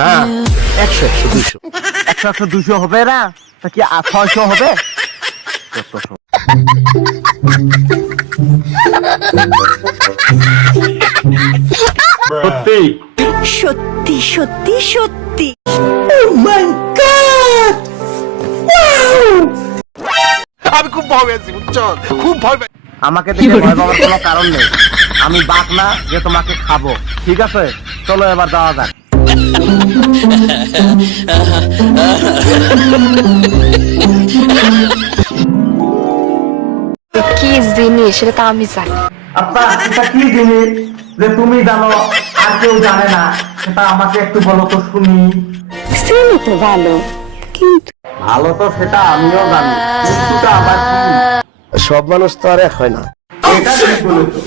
না 100 100 200 100 100 200 হবে না, তা কি 600 হবে? সত্যি সত্যি সত্যি সত্যি। আমি খুব ভয় পেয়েছি, বুঝছো? খুব ভয় পেয়েছি। আমাকে দেখে ভয় পাওয়ার কোনো কারণ নেই। আমি বাঘ না যে তোমাকে খাবো। ঠিক আছে, চলো এবার যাওয়া যাক। কি জিনিস সেটা তো আমি জানি। আচ্ছা, এটা কি জিনিস যে তুমি জানো আর কেউ জানে না? সেটা আমাকে একটু বলো তো শুনি। সিনে তো ভালো, কিন্তু ভালো তো সেটা আমিও জানি, কিন্তু আবার কি? সব মানুষ তো আর এক হয় না। এটা ঠিক বলেছো।